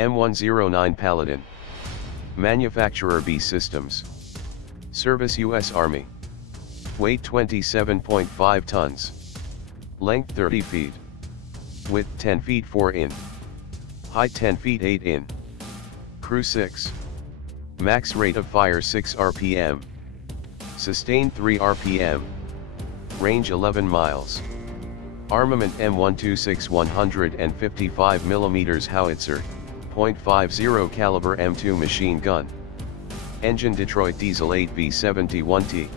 M109 Paladin. Manufacturer B Systems. Service U.S. Army. Weight 27.5 tons. Length 30 feet. Width 10 feet 4 in. Height 10 feet 8 in. Crew 6. Max rate of fire 6 RPM. Sustain 3 RPM. Range 11 miles. Armament M126 155mm howitzer, .50 caliber M2 machine gun. Engine Detroit Diesel 8V71T.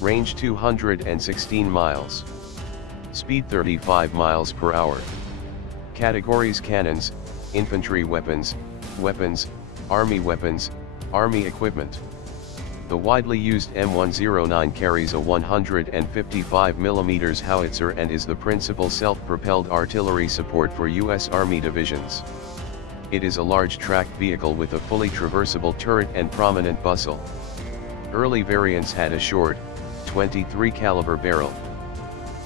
Range 216 miles. Speed 35 miles per hour. Categories: cannons, infantry weapons, Army equipment. The widely used M109 carries a 155mm howitzer and is the principal self-propelled artillery support for U.S. Army divisions. It is a large tracked vehicle with a fully traversable turret and prominent muzzle. Early variants had a short, 23 caliber barrel.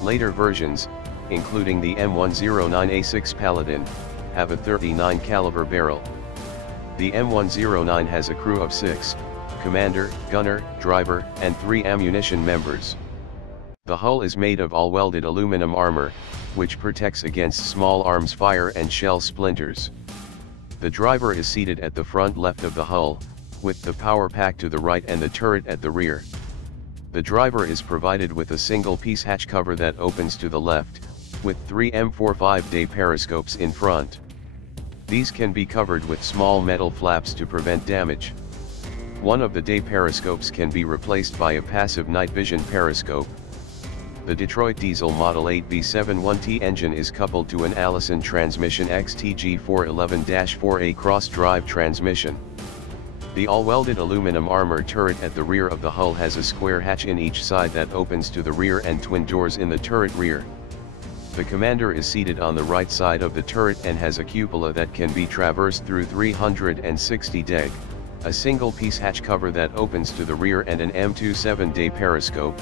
Later versions, including the M109A6 Paladin, have a 39 caliber barrel. The M109 has a crew of 6, commander, gunner, driver, and 3 ammunition members. The hull is made of all-welded aluminum armor, which protects against small arms fire and shell splinters. The driver is seated at the front left of the hull, with the power pack to the right and the turret at the rear. The driver is provided with a single-piece hatch cover that opens to the left, with 3 M45-day periscopes in front. These can be covered with small metal flaps to prevent damage. One of the day periscopes can be replaced by a passive night vision periscope. The Detroit Diesel Model 8V71T engine is coupled to an Allison Transmission XTG411-4A cross-drive transmission. The all-welded aluminum armor turret at the rear of the hull has a square hatch in each side that opens to the rear and twin doors in the turret rear. The commander is seated on the right side of the turret and has a cupola that can be traversed through 360 deg, a single-piece hatch cover that opens to the rear and an M27-day periscope.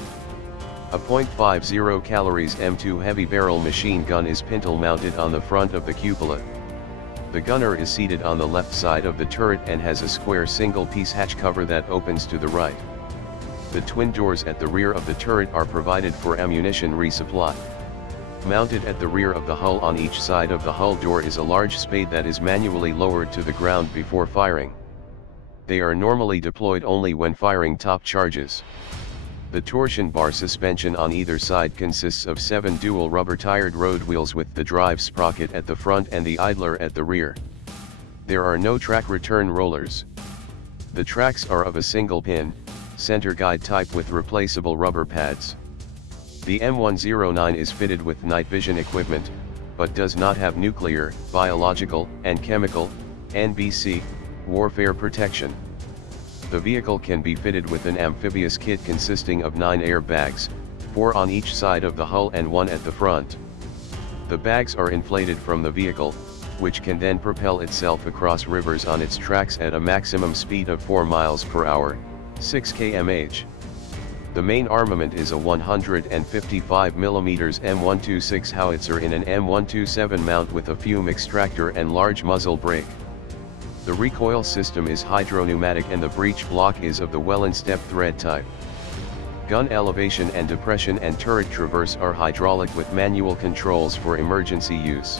A .50 calories M2 heavy barrel machine gun is pintle mounted on the front of the cupola. The gunner is seated on the left side of the turret and has a square single-piece hatch cover that opens to the right. The twin doors at the rear of the turret are provided for ammunition resupply. Mounted at the rear of the hull on each side of the hull door is a large spade that is manually lowered to the ground before firing. They are normally deployed only when firing top charges. The torsion bar suspension on either side consists of 7 dual rubber-tired road wheels with the drive sprocket at the front and the idler at the rear. There are no track return rollers. The tracks are of a single pin, center guide type with replaceable rubber pads. The M109 is fitted with night vision equipment, but does not have nuclear, biological, and chemical, NBC, warfare protection. The vehicle can be fitted with an amphibious kit consisting of 9 airbags, 4 on each side of the hull and 1 at the front. The bags are inflated from the vehicle, which can then propel itself across rivers on its tracks at a maximum speed of 4 miles per hour, 6 km/h. The main armament is a 155mm M126 howitzer in an M127 mount with a fume extractor and large muzzle brake. The recoil system is hydropneumatic and the breech block is of the Welland step thread type. Gun elevation and depression and turret traverse are hydraulic with manual controls for emergency use.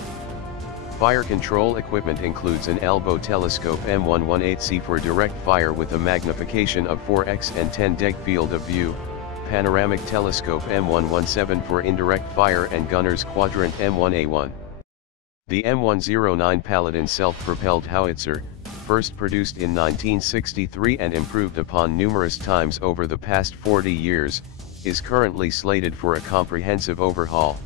Fire control equipment includes an elbow telescope M118C for direct fire with a magnification of 4x and 10 deg field of view, panoramic telescope M117 for indirect fire and gunner's quadrant M1A1. The M109 Paladin self-propelled howitzer, first produced in 1963 and improved upon numerous times over the past 40 years, is currently slated for a comprehensive overhaul.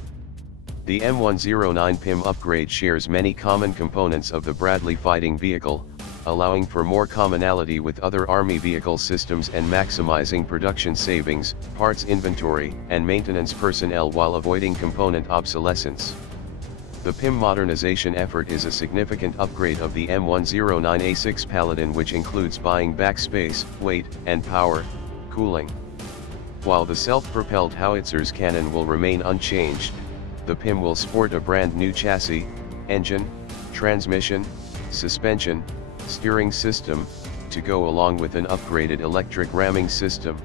The M109 PIM upgrade shares many common components of the Bradley fighting vehicle, allowing for more commonality with other Army vehicle systems and maximizing production savings, parts inventory, and maintenance personnel while avoiding component obsolescence. The PIM modernization effort is a significant upgrade of the M109A6 Paladin, which includes buying back space, weight, and power, cooling. While the self-propelled howitzer's cannon will remain unchanged, the PIM will sport a brand new chassis, engine, transmission, suspension, steering system, to go along with an upgraded electric ramming system,